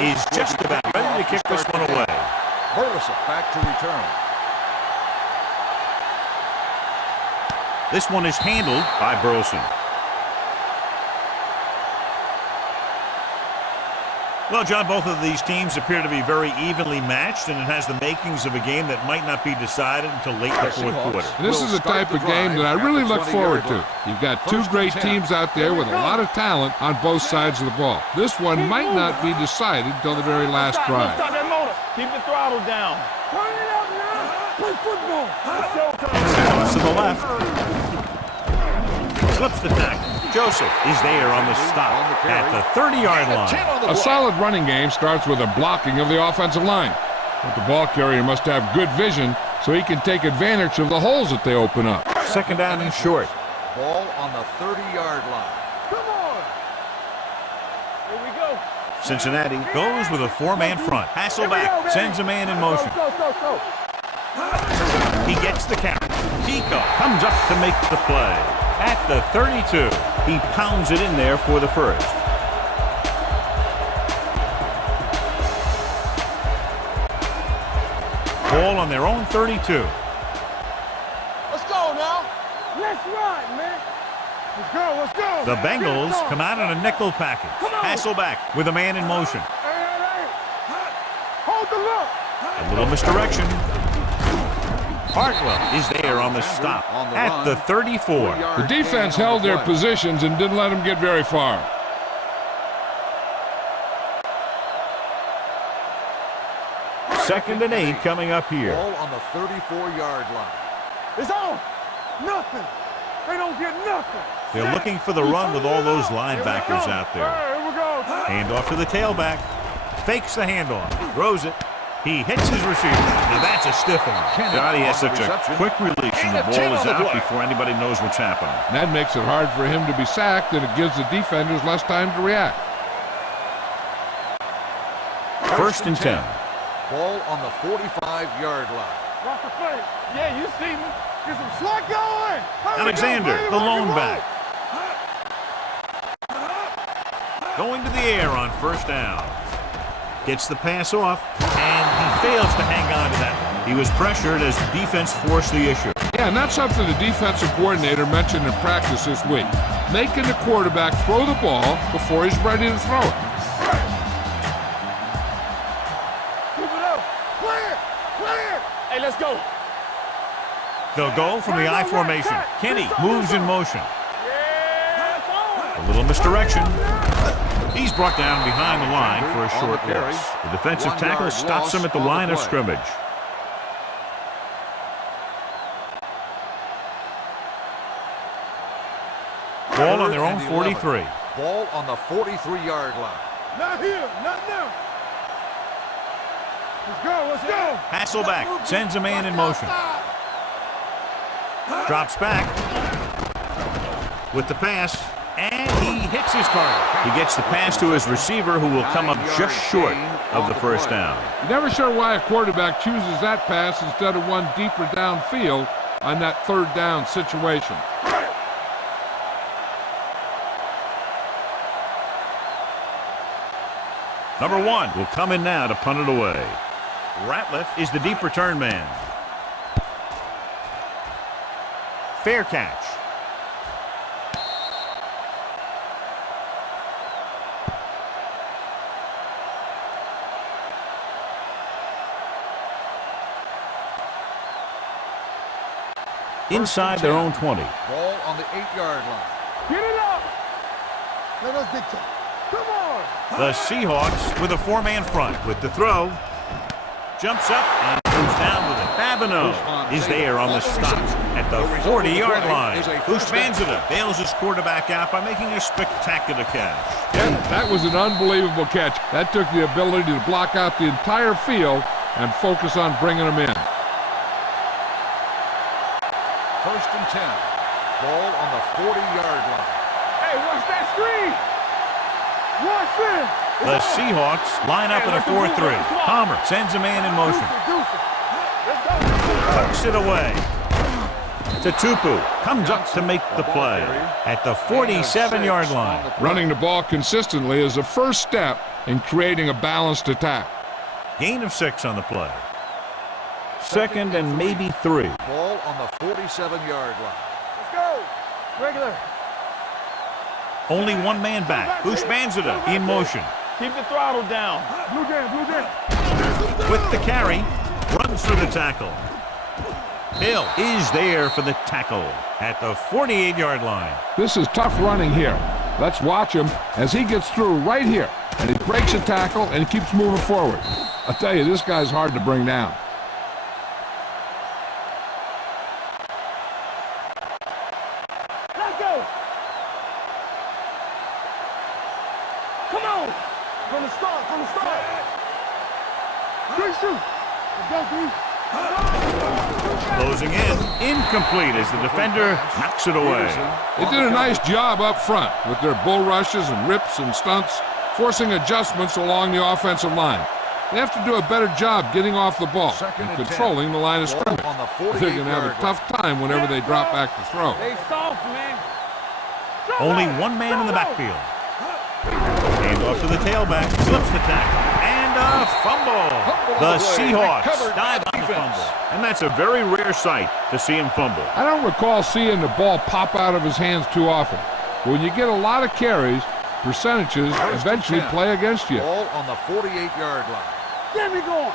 is just about ready to kick this one away. Back to return. This one is handled by Burleson. Well, John, both of these teams appear to be very evenly matched, and it has the makings of a game that might not be decided until late in the fourth quarter. This is the type of game that I really look forward to. You've got two great teams out there with a lot of talent on both sides of the ball. This one might not be decided until the very last drive. Stop that motor. Keep the throttle down. Turn it up now. Play football. To the left. Slips the tackle. Joseph is there on the stop at the 30-yard line. A solid running game starts with a blocking of the offensive line. But the ball carrier must have good vision so he can take advantage of the holes that they open up. Second down and short. Ball on the 30-yard line. Come on. Here we go. Cincinnati goes with a four-man front. Hasselback sends a man in motion. Go. He gets the carry. Chico comes up to make the play. At the 32, he pounds it in there for the first. Ball on their own 32. Let's go now. Let's ride, man. Let's go. The Bengals come out in a nickel package. Hasselback with a man in motion. Hey. Hold the look. A little misdirection. Hartwell is there on the stop at the 34. The defense held their positions and didn't let them get very far. Second and 8 coming up here. Ball on the 34-yard line. It's on. Nothing. They don't get nothing. They're looking for the run with all those linebackers out there. Here we go. Handoff to the tailback. Fakes the handoff. Throws it. He hits his receiver. Now that's a stiff one. God, he has such a quick release and the ball is out before anybody knows what's happening. That makes it hard for him to be sacked, and it gives the defenders less time to react. First and 10. Ball on the 45-yard line. Rock the play. Yeah, you see me. Get some slack going. Alexander, the lone back. Going to the air on first down. Gets the pass off, and he fails to hang on to that. He was pressured as the defense forced the issue. Yeah, and that's something the defensive coordinator mentioned in practice this week. Making the quarterback throw the ball before he's ready to throw it. Keep it up. Clear. Hey, let's go. They'll go from the I formation. Kenny moves in motion. Yeah, A little misdirection. He's brought down behind the line for a short loss. The defensive tackle stops him at the line of scrimmage. Ball on their own 43. Ball on the 43-yard line. not here, not now. Let's go. Hasselback sends a man in motion. Drops back with the pass. And he hits his target. He gets the pass to his receiver, who will come up just short of the first down. You're never sure why a quarterback chooses that pass instead of one deeper downfield on that third down situation. Number 1 will come in now to punt it away. Ratliff is the deep return man. Fair catch. Inside their own 20. Ball on the 8-yard line. Get it up. Let us dictate. Come on. The Seahawks with a four-man front with the throw. Jumps up and goes down with it. Babineau is there on the stop at the 40-yard line. Bushmanzada bails his quarterback out by making a spectacular catch. Yeah, that was an unbelievable catch. That took the ability to block out the entire field and focus on bringing them in. First and 10. Ball on the 40-yard line. Hey, watch that screen. Watch it. The Seahawks line up in a 4-3. Palmer sends a man in motion. Tucks it away. Tupu comes up to make the play at the 47-yard line. Running the ball consistently is the first step in creating a balanced attack. Gain of 6 on the play. Second and maybe 3. Ball on the 47-yard line. Let's go. Regular. Only one man back. Bush Banzita in motion. Keep the throttle down. Blue jam. With the carry, runs through the tackle. Hill is there for the tackle at the 48-yard line. This is tough running here. Let's watch him as he gets through right here. And he breaks a tackle and he keeps moving forward. I'll tell you, this guy's hard to bring down. Let's go. Come on. From the start. Great shoot. Let's go, D. Closing in, incomplete as the defender knocks it away. They did a nice job up front with their bull rushes and rips and stunts, forcing adjustments along the offensive line. They have to do a better job getting off the ball and controlling the line of scrimmage. They're going to have a tough time whenever they drop back to throw. They soft, man. Only one man in the backfield. Hand off to the tailback, slips the tackle, and a fumble. The Seahawks dive on the fumble. And that's a very rare sight to see him fumble. I don't recall seeing the ball pop out of his hands too often. But when you get a lot of carries, percentages eventually play against you. Ball on the 48-yard line. Get me going.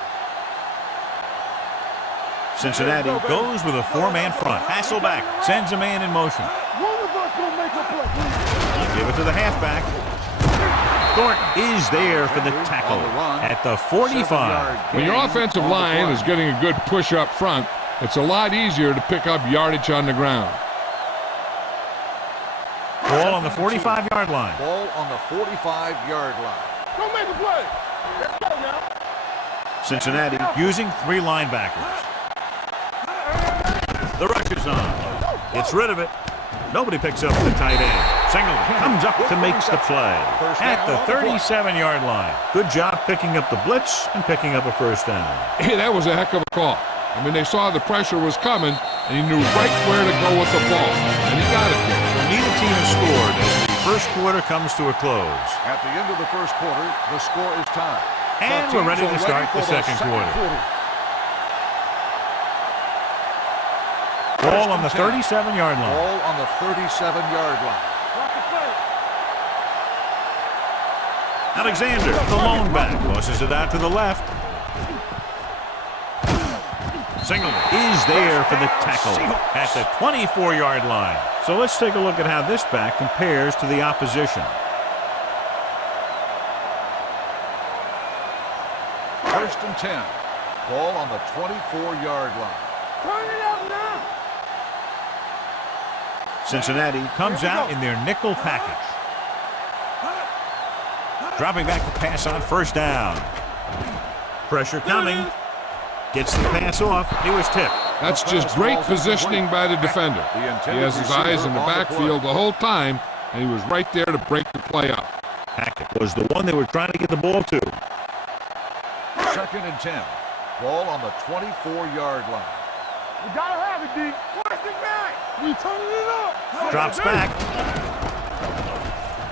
Cincinnati goes with a 4-man front. Hasselback sends a man in motion. One of us gonna make a play. Give it to the halfback. Thornton is there for the tackle at the 45. When your offensive line is getting a good push up front, it's a lot easier to pick up yardage on the ground. Ball on the 45-yard line. Ball on the 45-yard line. Go make a play. Let's go now. Cincinnati using 3 linebackers. The rush is on. Gets rid of it. Nobody picks up the tight end. Singleton comes up to make the play at the 37-yard line. Good job picking up the blitz and picking up a first down. Hey, that was a heck of a call. I mean, they saw the pressure was coming, and he knew right where to go with the ball, and he got it there. Neither team has scored as the first quarter comes to a close. At the end of the first quarter, the score is tied. And we're ready to start the second quarter. Ball on the 37-yard line. Ball on the 37-yard line. Alexander, the lone back, tosses it out to the left. Singleton is there for the tackle at the 24-yard line. So let's take a look at how this back compares to the opposition. First and 10. Ball on the 24-yard line. Turn it up now. Cincinnati comes out in their nickel package. Dropping back to pass on first down. Pressure coming. Gets the pass off. He was tipped. That's just great positioning by the defender. He has his eyes in the backfield the whole time, and he was right there to break the play up. Hackett was the one they were trying to get the ball to. Second and 10. Ball on the 24-yard line. We gotta have it, D. Watch it back. We turning it up. Drops back.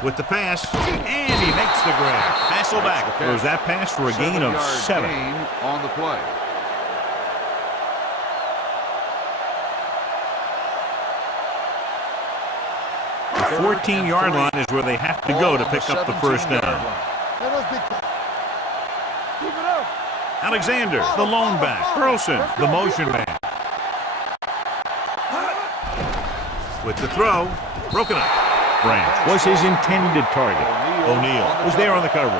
With the pass, and he makes the grab. Hasselback throws that pass for a gain of 7. Gain on the play. The 14-yard line is where they have to go to pick up the first down. Let us be quick. Keep it up. Alexander, the lone back. Burleson, the motion man. With the throw, broken up. Branch was his intended target. O'Neal was there on the coverage.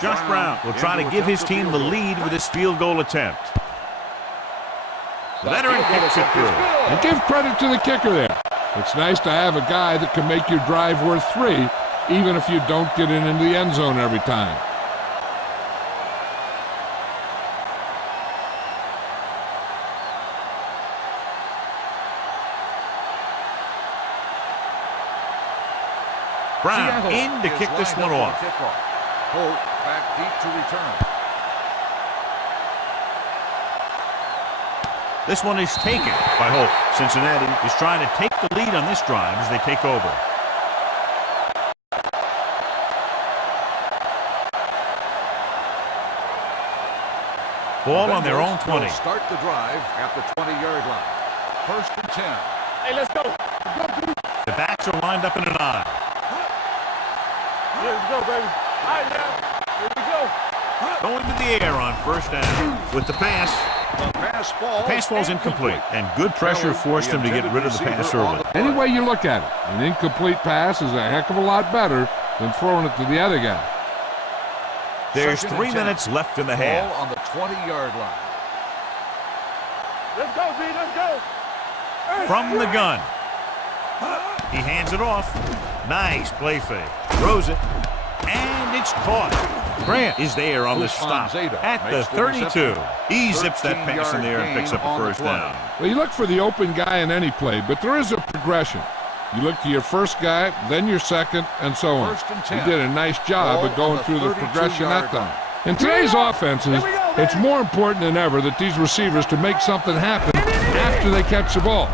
Josh Brown will try to give his team the lead with his field goal attempt. The veteran kicks it through. And give credit to the kicker there. It's nice to have a guy that can make your drive worth 3, even if you don't get it into the end zone every time. Brown Seattle in to is kick this lined one up off. for the kickoff. Holt back deep to return. This one is taken by Holt. Cincinnati is trying to take the lead on this drive as they take over. Ball on their own 20. Start the drive at the 20-yard line. 1st and 10. Hey, let's go. The backs are lined up in an eye. Let's go, baby. All right, now. Here we go. Going to the air on 1st down with the pass. The Pass falls incomplete, and good pressure forced him to get rid of the pass early. Any way you look at it, an incomplete pass is a heck of a lot better than throwing it to the other guy. There's 3 minutes left in the half. Ball on the 20-yard line. Let's go, B. Let's go. From the gun. He hands it off. Nice play fake. Throws it. And it's caught. Grant is there on the stop at the 32. He zips that pass in there and picks up a 1st down. Well, you look for the open guy in any play, but there is a progression. You look to your first guy, then your second, and so on. He did a nice job of going through the progression that time. In today's offenses, it's more important than ever that these receivers to make something happen after they catch the ball.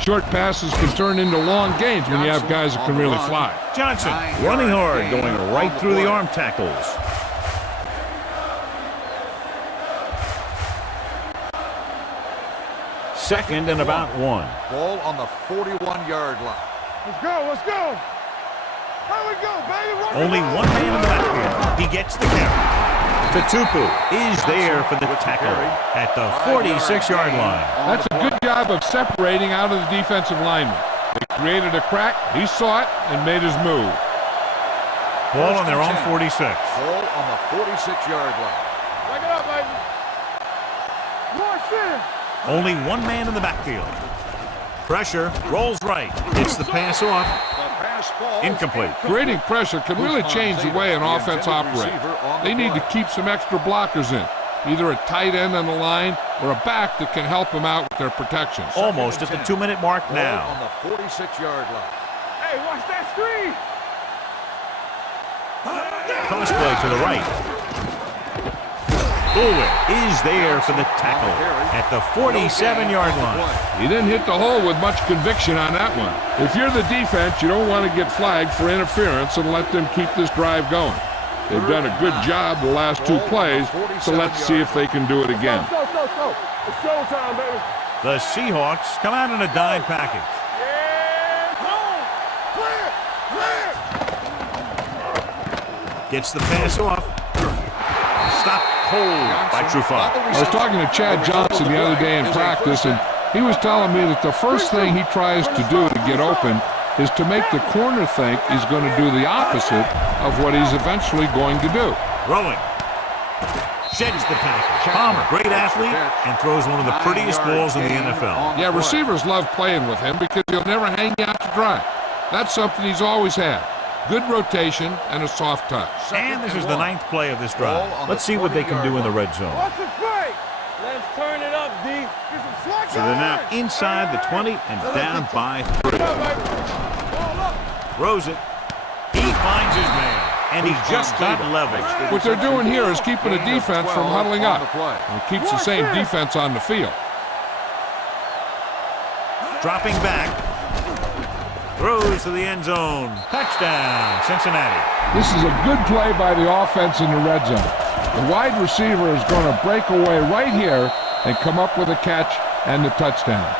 Short passes can turn into long gains when you have guys that can really fly. Johnson running hard, going right through the arm tackles. Second and about 1. Ball on the 41-yard line. Let's go. Let's go. Here we go, baby. Only one man in the backfield. He gets the carry. Tupu is there for the tackle at the 46-yard line. That's a good job of separating out of the defensive lineman. They created a crack, he saw it, and made his move. Ball on their own 46. Ball on the 46-yard line. Break it up, baby. Rush in. Only one man in the backfield. Pressure, rolls right. Hits the pass off. Incomplete. Creating pressure can really change the way an offense operates. They need to keep some extra blockers in, either a tight end on the line or a back that can help them out with their protections. Almost at the 2-minute mark now. On the 46-yard line. Hey, watch that screen. Cross play to the right. Bulwick is there for the tackle at the 47-yard line. He didn't hit the hole with much conviction on that one. If you're the defense, you don't want to get flagged for interference and let them keep this drive going. They've done a good job the last 2 plays, so let's see if they can do it again. Go. It's showtime, baby. The Seahawks come out in a dime package. Yeah, clear. Gets the pass off. Stopped cold by Trufant. I was talking to Chad Johnson the other day in practice, and he was telling me that the first thing he tries to do to get open is to make the corner think he's going to do the opposite of what he's eventually going to do. Throwing. Sheds the tackle. Palmer, great athlete, and throws one of the prettiest balls in the NFL. Yeah, receivers love playing with him because he'll never hang you out to dry. That's something he's always had. Good rotation and a soft touch. And this is the 9th play of this drive. Let's see what they can do in the red zone. What's the play? Let's turn it up, D. Get some slack. So they're now inside the 20 and down by 3. Throws it. He finds his man, and he just got leveled. What they're doing here is keeping the defense from huddling up. And it keeps the same defense on the field. Dropping back. Throws to the end zone. Touchdown, Cincinnati. This is a good play by the offense in the red zone. The wide receiver is going to break away right here and come up with a catch and the touchdown.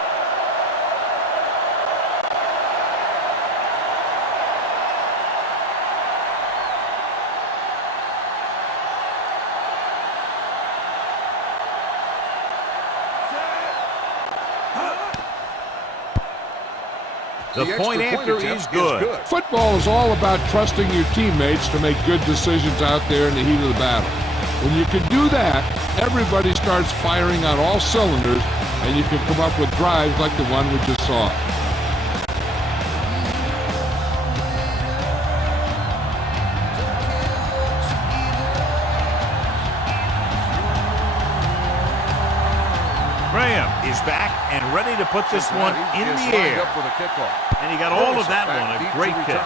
The point after is good. Football is all about trusting your teammates to make good decisions out there in the heat of the battle. When you can do that, everybody starts firing on all cylinders, and you can come up with drives like the one we just saw. Graham is back and ready to put this one in the air. And he got all of that one, a great kick.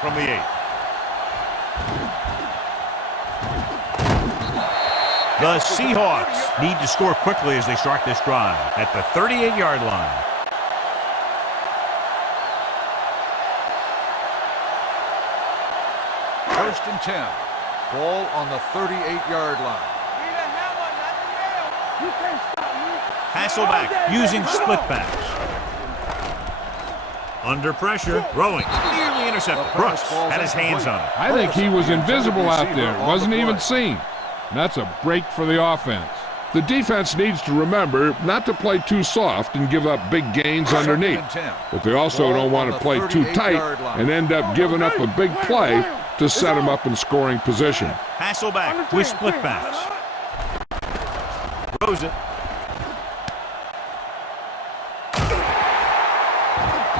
from the 8. The Seahawks need to score quickly as they start this drive at the 38-yard line. First and 10. Ball on the 38-yard line. You can't stop me. Hasselback using split pass. Under pressure, throwing. Nearly intercepted. Brooks had his hands on it. I think he was invisible out there. Wasn't even seen. And that's a break for the offense. The defense needs to remember not to play too soft and give up big gains underneath. But they also don't want to play too tight and end up giving up a big play to set them up in scoring position. Hasselback with split pass. Throws it.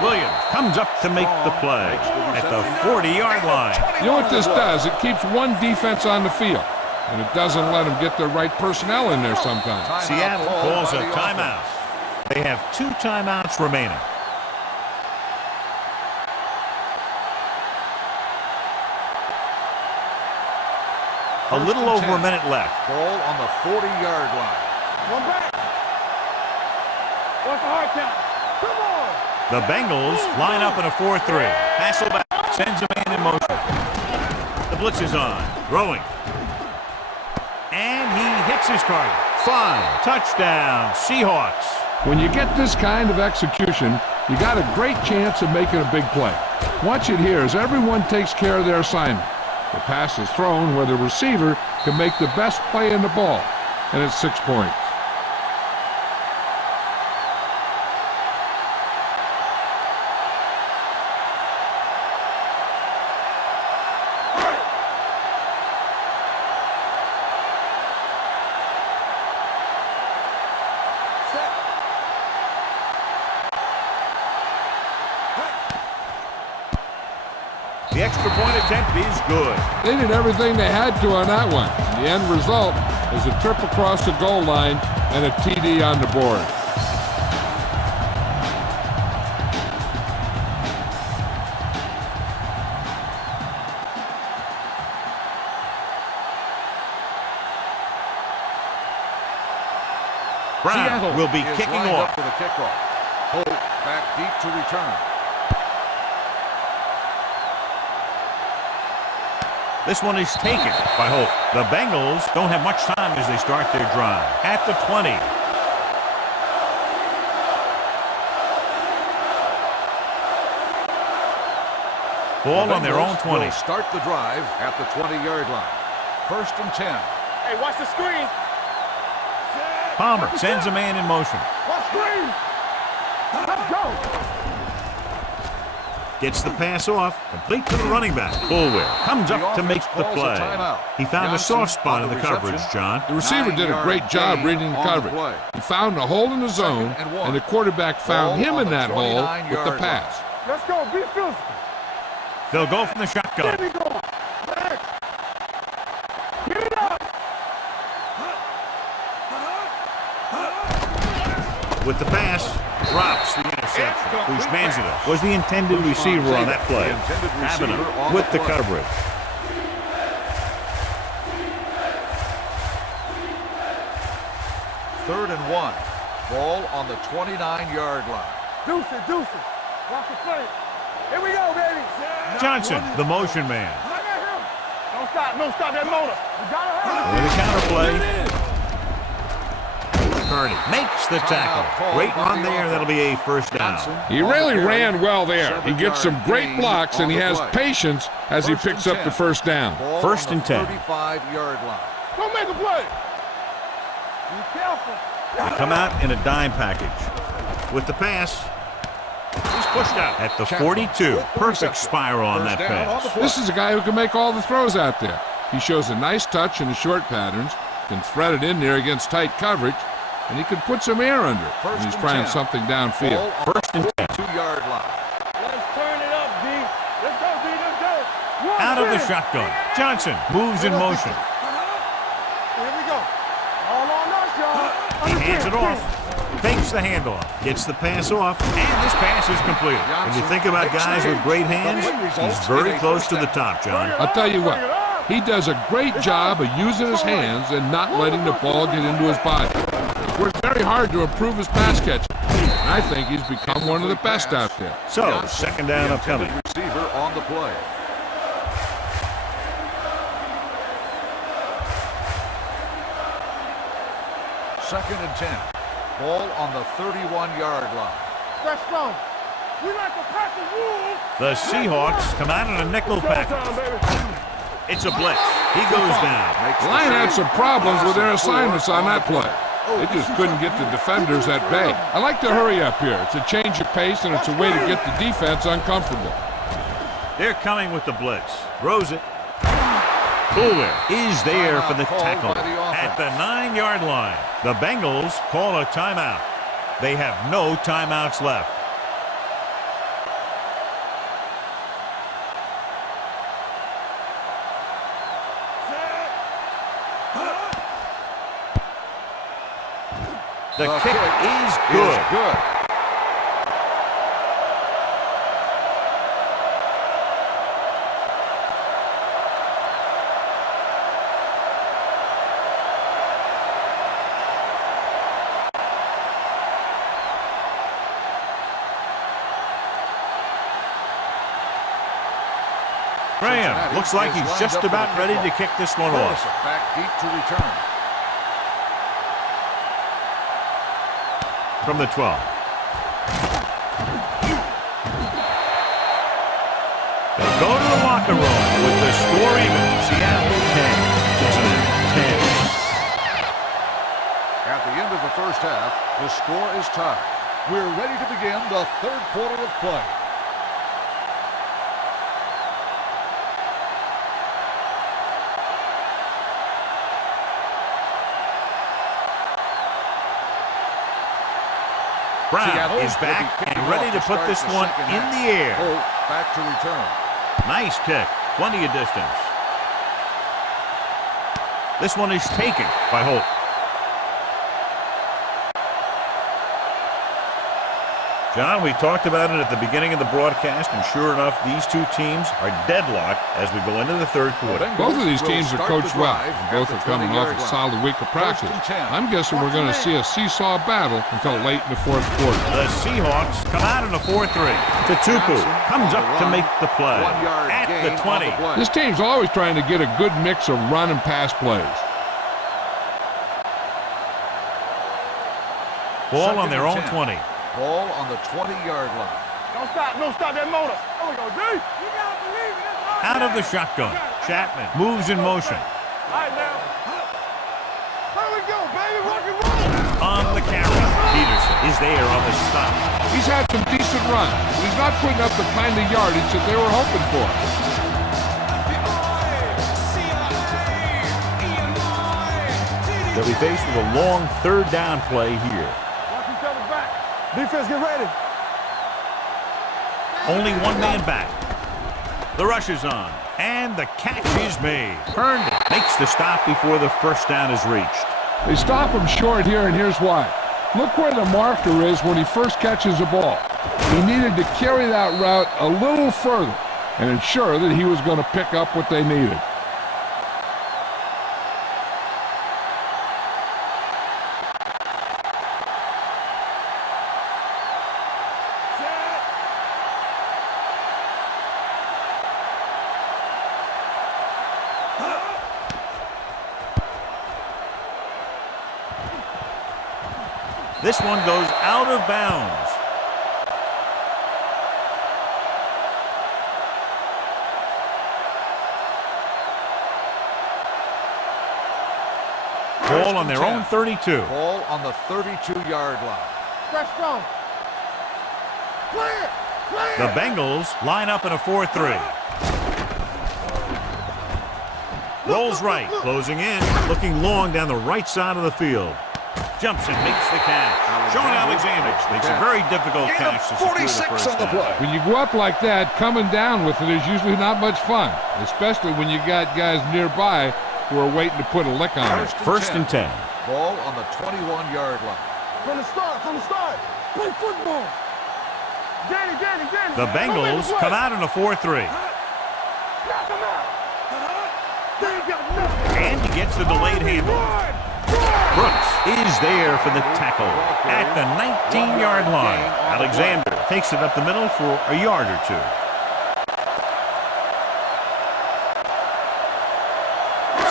Williams comes up to make the play at the 40-yard line. You know what this does? It keeps one defense on the field, and it doesn't let them get the right personnel in there sometimes. Seattle calls a timeout. They have 2 timeouts remaining. A little over a minute left. Ball on the 40-yard line. One back. What's the hard count? Come on. The Bengals line up in a 4-3. Hasselback sends a man in motion. The blitz is on. Throwing. And he hits his target. 5. Touchdown, Seahawks. When you get this kind of execution, you got a great chance of making a big play. Watch it here as everyone takes care of their assignment. The pass is thrown where the receiver can make the best play in the ball, and it's 6 points. The extra point attempt is good. They did everything they had to on that one. The end result is a trip across the goal line and a TD on the board. Brown will be kicking off. For the kickoff. Holt back deep to return. This one is taken by Holt. The Bengals don't have much time as they start their drive. At the 20. Ball on their own 20. Will start the drive at the 20-yard line. First and 10. Hey, watch the screen. Palmer sends a man in motion. Watch screen. Let's go. Gets the pass off, complete to the running back. Bullware comes up to make the play. He found a soft spot in the coverage, John. The receiver did a great job reading the coverage. He found a hole in the zone, and the quarterback found him in that hole with the pass. Let's go. Be physical. They'll go from the shotgun. Get it going. Get it up. With the pass, drops the interception. Usmanzada was the intended receiver on that play. Avenue with the coverage. Third and 1. Ball on the 29-yard line. Deuces. Watch the play. Here we go, baby. Johnson, the motion man. Don't stop that motor. You gotta have it. With a counterplay. Purdy makes the tackle. Great run there. That'll be a first down. He really ran well there. He gets some great blocks, and he has patience as he picks up the first down. First and 10. 35-yard line. Don't make a play. Be careful. They come out in a dime package. With the pass, he's pushed out at the 42. Perfect spiral on that pass. This is a guy who can make all the throws out there. He shows a nice touch in the short patterns, can thread it in there against tight coverage, and he can put some air under it when he's trying something downfield. First and 10. 2-yard line. Let's turn it up, D. Let's go, D. Let's go. Out of the shotgun. Johnson moves in motion. Here we go. All on us, y'all. He hands it off. Fakes Takes the handoff, gets the pass off, and this pass is completed. When you think about guys with great hands, he's very close to the top, John. I'll tell you what, he does a great job of using his hands and not letting the ball get into his body. It's worked very hard to improve his pass catching, and I think he's become one of the best out there. So, second down upcoming. Receiver on the play. Second and 10. Ball on the 31-yard line. Fresh strong. We like to pack the rules. The Seahawks come out in a nickel package. It's a blitz. He goes down. The line had some problems with their assignments on that play. They just couldn't get the defenders at bay. I like to hurry up here. It's a change of pace, and it's a way to get the defense uncomfortable. They're coming with the blitz. Throws it. Fuller is there for the tackle at the 9-yard line. The Bengals call a timeout. They have no timeouts left. The kick is good. Graham looks like he's just about ready to kick this one off. Back deep to return. From the 12. They go to the locker room with the score even. Seattle 10, Cincinnati 10. At the end of the first half, the score is tied. We're ready to begin the third quarter of play. Brown is back and ready to put this one in the air. Holt back to return. Nice kick. Plenty of distance. This one is taken by Holt. John, we talked about it at the beginning of the broadcast, and sure enough, these two teams are deadlocked as we go into the third quarter. Both of these teams are coached well, and both are coming off a solid week of practice. I'm guessing we're going to see a seesaw battle until late in the fourth quarter. The Seahawks come out in a 4-3. Tupu comes up to make the play at the 20. This team's always trying to get a good mix of run and pass plays. Ball on their own 20. Ball on the 20-yard line. Don't stop that motor. There we go, D. You gotta believe it. Out of the shotgun. Chapman moves in motion. All right, now. Here we go, baby. Rock and roll. On the carry. Peterson is there on the stop. He's had some decent runs, but he's not putting up the kind of yardage that they were hoping for. They'll be faced with a long third down play here. Watch each other back. Defense, get ready. Only one man back. The rush is on, and the catch is made. Herndon makes the stop before the first down is reached. They stop him short here, and here's why. Look where the marker is when he first catches the ball. He needed to carry that route a little further and ensure that he was going to pick up what they needed. This one goes out of bounds. Ball on their own 32. Ball on the 32-yard line. Fresh strong. Clear. The Bengals line up in a 4-3. Rolls right, closing in, looking long down the right side of the field. Jumps and makes the catch. Sean Alexander makes a very difficult catch to secure the first down. When you go up like that, coming down with it is usually not much fun, especially when you got guys nearby who are waiting to put a lick on it. First and 10. Ball on the 21-yard line. From the start. Play football. Danny. The Bengals come out in a 4-3. Knock him out. They ain't got nothing. And he gets the delayed handoff. Brooks is there for the tackle at the 19-yard line. Alexander takes it up the middle for a yard or two.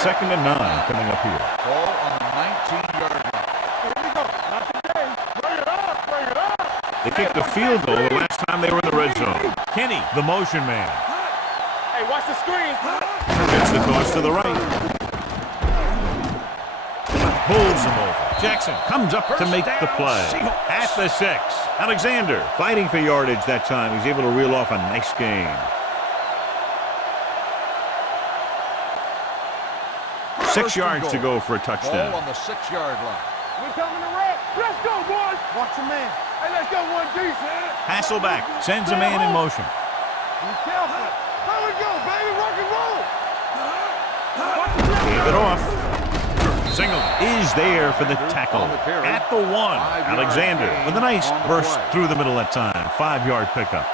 Second and 9 coming up here. Ball on the 19-yard line. Here we go. Not today. Bring it up. They kicked the field goal the last time they were in the red zone. Kenny, the motion man. Hey, watch the screen. Gets the toss to the right. Pulls him over. Jackson comes up to make the play. At the 6. Alexander fighting for yardage that time. He's able to reel off a nice gain. 6 yards to go for a touchdown. Ball on the 6-yard line. We're coming to wreck. Let's go, boys. Watch the man. Hey, let's go, 1-2. Hasselback sends a man in motion. Be careful. There we go, baby. Rock and roll. Gave it off. Single is there for the tackle at the 1. Alexander with a nice burst through the middle that time. 5-yard pickup.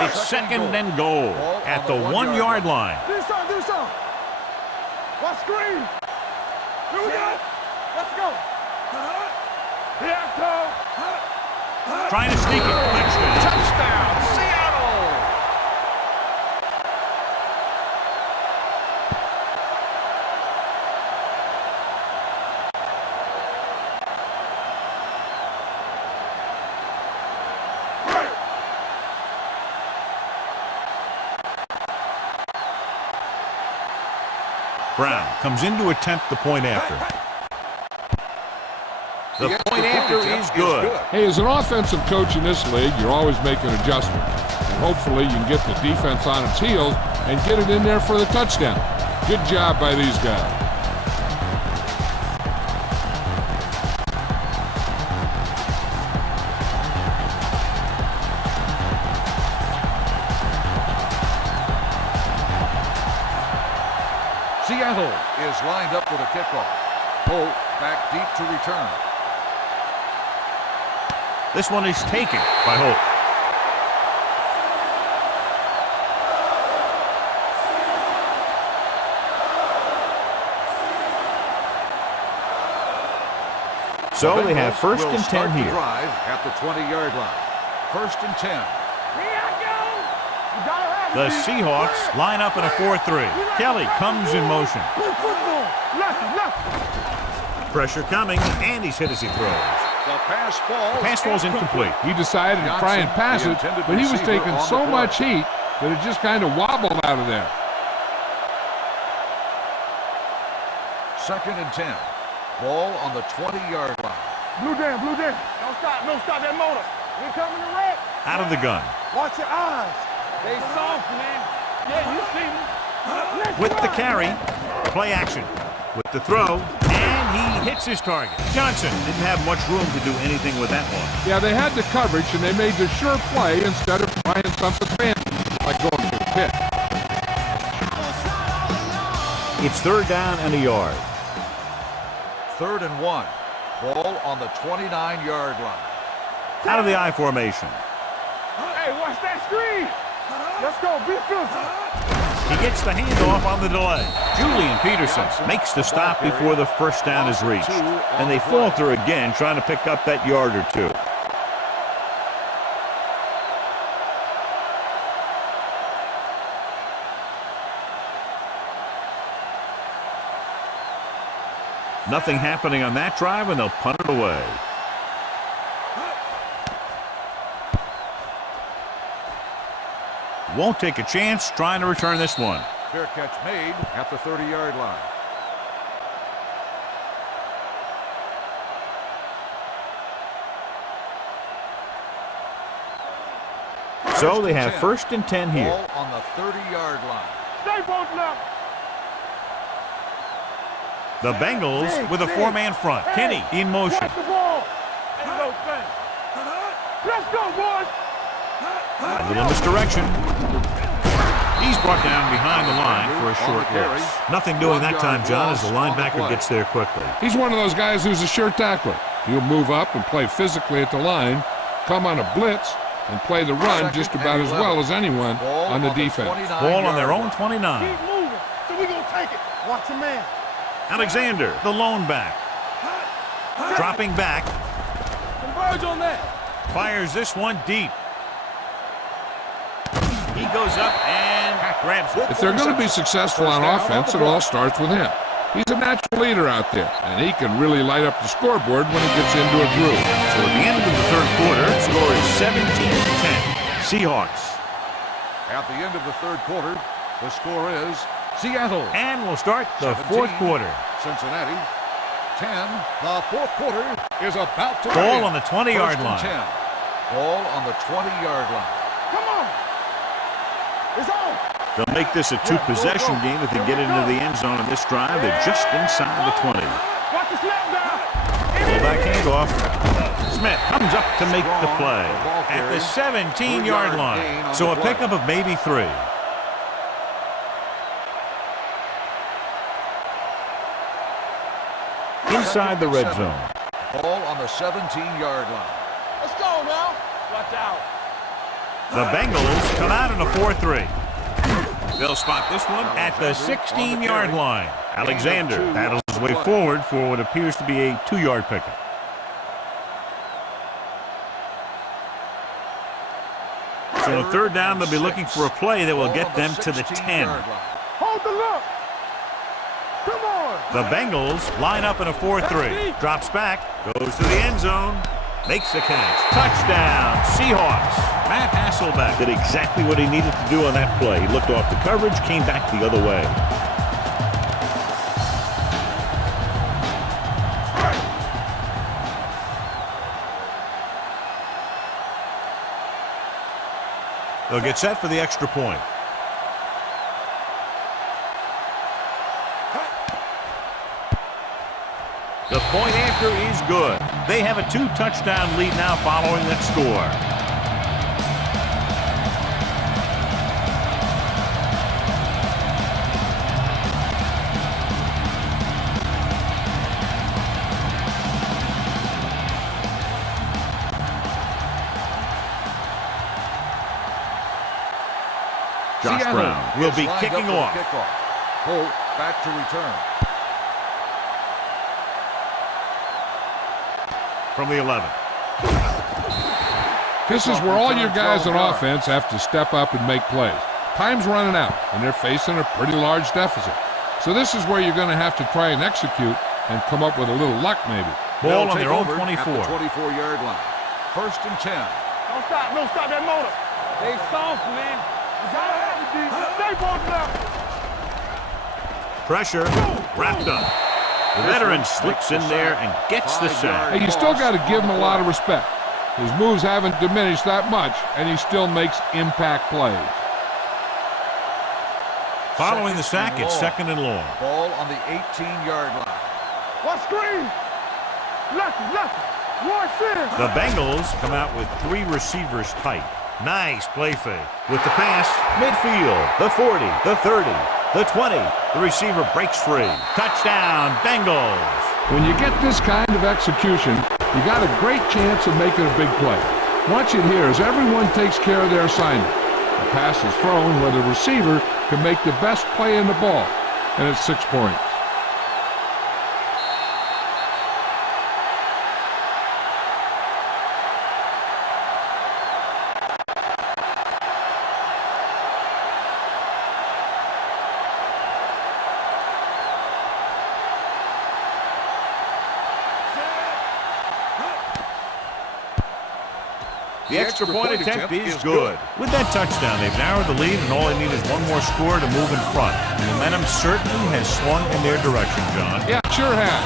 It's second and goal at the 1-yard line. Do something. Watch screen. Here we go. Let's go. Here I come. Trying to sneak it. Touchdown, Seattle! Brown comes in to attempt the point after. The point after is good. Hey, as an offensive coach in this league, you're always making adjustments. And hopefully you can get the defense on its heels and get it in there for the touchdown. Good job by these guys. Seattle is lined up for the kickoff. Holt back deep to return. This one is taken by Holt. So they have first and 10 here. Drive at the 20-yard line. First and 10. The Seahawks line up in a 4-3. Kelly comes in motion. Pressure coming, and he's hit as he throws. The pass falls incomplete. He decided to try and pass it, but he was taking so much heat that it just kind of wobbled out of there. Second and 10. Ball on the 20-yard line. Blue down. Don't stop that motor. We're coming to wreck. Out of the gun. Watch your eyes. They soft, man. Yeah, you see me. With the carry, play action. With the throw, and he hits his target. Johnson didn't have much room to do anything with that one. Yeah, they had the coverage, and they made the sure play instead of trying something fancy, like going to the pit. It's third down and a yard. Third and 1. Ball on the 29-yard line. Out of the I formation. Hey, watch that screen. Let's go. Be good. He gets the handoff on the delay. Julian Peterson makes the stop before the first down is reached. And they falter again, trying to pick up that yard or two. Nothing happening on that drive, and they'll punt it away. Won't take a chance trying to return this one. Fair catch made at the 30-yard line. So they have first and 10 here. Ball on the 30-yard line. Stay posted up. The Bengals with a four-man front. Kenny in motion. Watch the ball. Ain't no thing. Let's go, boys. A little misdirection. He's brought down behind the line for a short loss. Nothing doing that time, John, as the linebacker gets there quickly. He's one of those guys who's a sure tackler. He'll move up and play physically at the line, come on a blitz, and play the run just about as well as anyone on the defense. Ball on their own 29. Keep moving, so we're going to take it. Watch a man. Alexander, the lone back. Dropping back. Converge on that. Fires this one deep. He goes up and grabs it. If they're going to be successful on offense, it all starts with him. He's a natural leader out there, and he can really light up the scoreboard when he gets into a groove. So at the end of the third quarter, the score is 17-10. Seahawks. At the end of the third quarter, the score is Seattle. And we'll start the 17, fourth quarter. Cincinnati 10. The fourth quarter is about to Ball begin. on the 20-yard line. 10. Ball on the 20-yard line. Come on. It's on. They'll make this a two-possession game if they get into the end zone in this drive. They're just inside the 20. Watch the snap down. Fullback handoff. Smith comes up to make the play at the 17-yard line. So a pickup of maybe 3. Inside the red zone. Ball on the 17-yard line. Let's go now. Watch out. The Bengals come out in a 4-3. They'll spot this one at the 16-yard line. Alexander battles his way forward for what appears to be a 2-yard pickup. So on third down, they'll be looking for a play that will get them to the 10. Hold the look. Come on. The Bengals line up in a 4-3. Drops back, goes to the end zone, makes the catch. Touchdown, Seahawks. Matt Hasselbeck did exactly what he needed to do on that play. He looked off the coverage, came back the other way. They'll get set for the extra point. The point after is good. They have a 2-touchdown lead now following that score. Josh Brown will be kicking off. Holt back to return. From the 11. This is where all your guys on offense have to step up and make plays. Time's running out, and they're facing a pretty large deficit. So this is where you're going to have to try and execute and come up with a little luck maybe. Ball on their own 24. At the 24-yard line. First and 10. Don't stop that motor. They soft, man. Stay posted up. Pressure wrapped up. The veteran slips in there and gets the sack. Hey, you still got to give him a lot of respect. His moves haven't diminished that much, and he still makes impact plays. Following the sack, it's second and long. Ball on the 18-yard line. What screen? Lucky. One center. The Bengals come out with 3 receivers tight. Nice play fake. With the pass, midfield, the 40, the 30, the 20. The receiver breaks free. Touchdown, Bengals. When you get this kind of execution, you got a great chance of making a big play. Watch it here as everyone takes care of their assignment. The pass is thrown where the receiver can make the best play in the ball, and it's 6 points. The extra point attempt is good. With that touchdown, they've narrowed the lead, and all they need is one more score to move in front. The momentum certainly has swung in their direction, John. Yeah, sure has.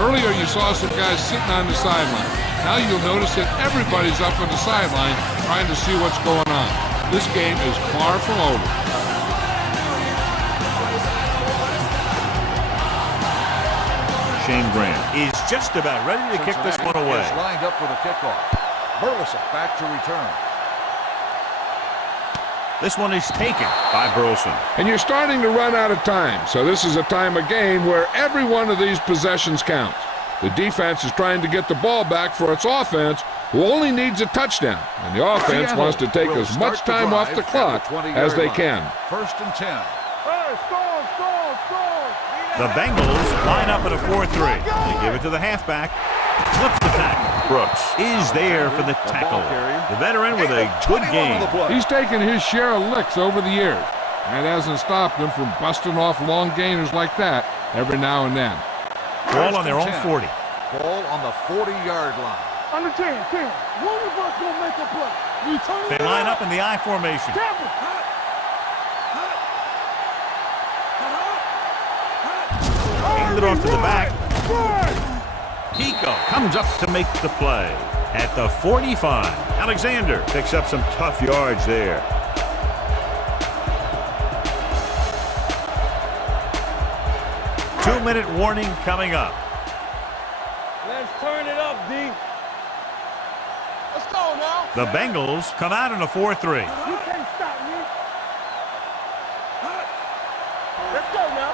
Earlier you saw some guys sitting on the sideline. Now you'll notice that everybody's up on the sideline trying to see what's going on. This game is far from over. Shane Graham is just about ready to kick this one away. Is lined up for the kickoff. Burleson back to return. This one is taken by Burleson. And you're starting to run out of time, so this is a time of game where every one of these possessions counts. The defense is trying to get the ball back for its offense, who only needs a touchdown, and the offense wants to take as much time off the clock as they can. 1st and 10. Hey, score. The Bengals line up in a 4-3. They give it to the halfback. Flips the tackle. Brooks is there for the tackle. The veteran with a good game. He's taken his share of licks over the years. That hasn't stopped him from busting off long gainers like that every now and then. Ball on their own 40. Ball on the 40-yard line. Under 10. One of us gonna make a play. You turn They line up in the I formation. Hand it off to the back. Pico comes up to make the play. At the 45, Alexander picks up some tough yards there. Two-minute warning coming up. Let's turn it up, D. Let's go now. The Bengals come out in a 4-3. You can't stop me. Let's go now.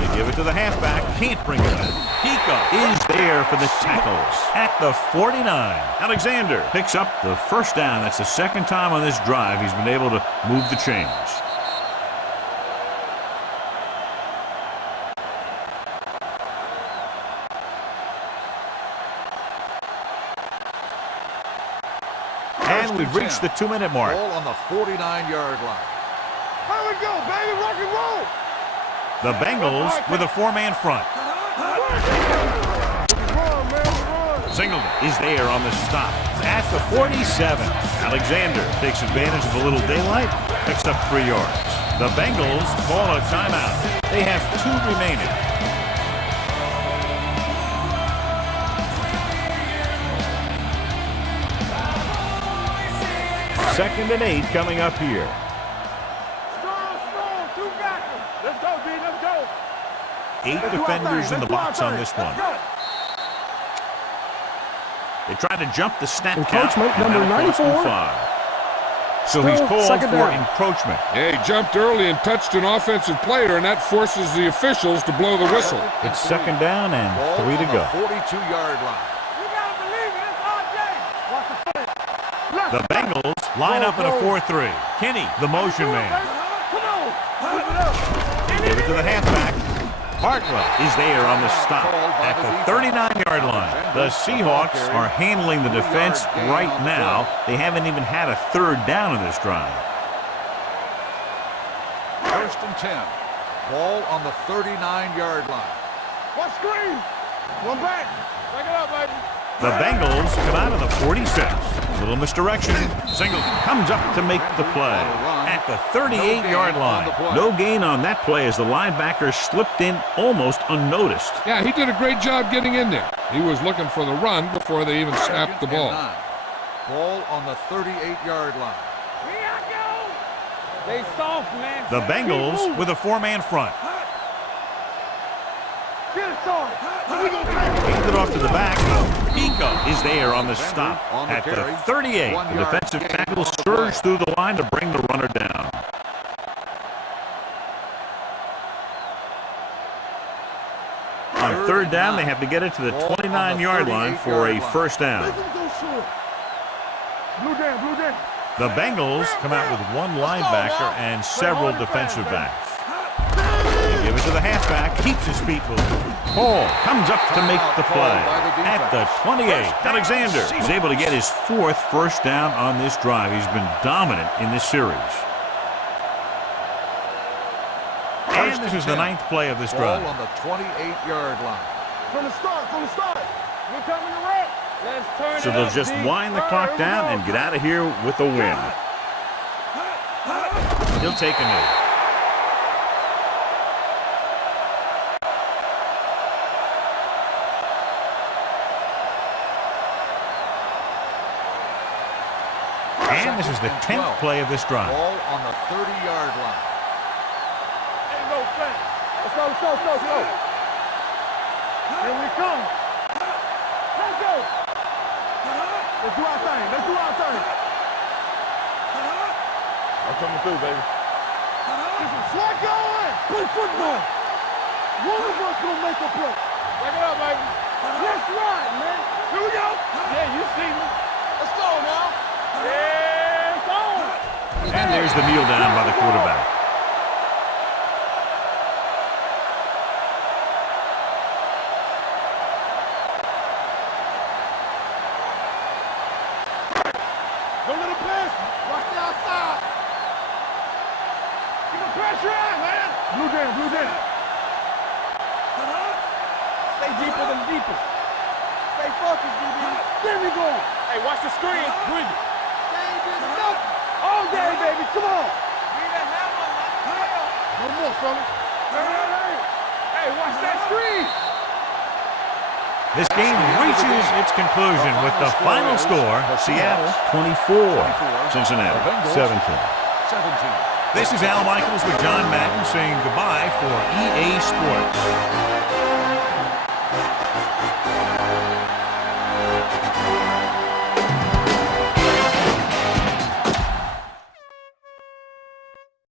They give it to the halfback. Can't bring it in. Pico is there for the tackles. At the 49, Alexander picks up the first down. That's the second time on this drive he's been able to move the chains. And we've reached the 2-minute mark. Ball on the 49-yard line. Here we go, baby. Rock and roll. The Bengals with a 4-man front. Run, man, run. Singleton is there on the stop. At the 47, Alexander takes advantage of a little daylight, picks up 3 yards. The Bengals call a timeout. They have 2 remaining. Second and 8 coming up here. Strong, 2 got them. Let's go, D. Let's go. 8 defenders in the box on this one. They try to jump the snap count. Encroachment, number 94. So he's called second for down. encroachment. Yeah, he jumped early and touched an offensive player, and that forces the officials to blow the whistle. It's second down and Ball 3 to on go. the 42-yard line. You gotta believe it. It's RJ. Watch the foot. The Bengals line up in a 4-3. Kenny, the motion man. Come on. Move it up. Give it to the halfback. Hartwell is there on the stop at the 39-yard line. The Seahawks are handling the defense right now. They haven't even had a third down in this drive. 1st and 10. Ball on the 39-yard line. Watch screen. One back. Back it up, baby. The Bengals come out of the 46. Little misdirection. Singleton comes up to make the play at the 38-yard line. No gain on that play as the linebacker slipped in almost unnoticed. Yeah, he did a great job getting in there. He was looking for the run before they even snapped the ball. Ball on the 38-yard line. Here I go. They soft, man. The Bengals with a 4-man front. Get it started. We gonna take it. Hand it off to the back. Pico is there on the stop at the 38. The defensive tackle surged through the line to bring the runner down. On third down, they have to get it to the 29-yard line for a first down. Make 'em go short. Blue down. The Bengals come out with 1 linebacker and several defensive backs. They give it to the halfback, keeps his feet moving. Paul comes up to make the play. At the 28, Alexander is able to get his 4th first down on this drive. He's been dominant in this series. And this is the 9th play of this drive. Ball on the 28-yard line. From the start. We're coming to wreck. Let's turn So it they'll up, just D. wind the clock down and get out of here with a win. He'll take a knee. And this is the 10th play of this drive. Ball on the 30-yard line. Ain't no thing. Let's go. Here we come. Let's go. Let's do our thing. I'm coming through, baby. Slide going. Play football. One of us gonna make a play. Back it up, baby. Let's ride, man. Here we go. Yeah, you see me. Let's go now. Yeah, it's on. And there's the kneel down by the quarterback. Don't let him pass. Watch the outside. Get the pressure on, man. Blue down, blue down. Stay deeper than deepest. Stay focused, DB. There we go. Hey, watch the screen. Bring it. They ain't did nothing. All day, baby. Come on. Be the hammer, not the tail. One more, fella. Hey, watch that screen. This game reaches its conclusion with the final score, Seattle 24, Cincinnati 17. This is Al Michaels with John Madden saying goodbye for EA Sports.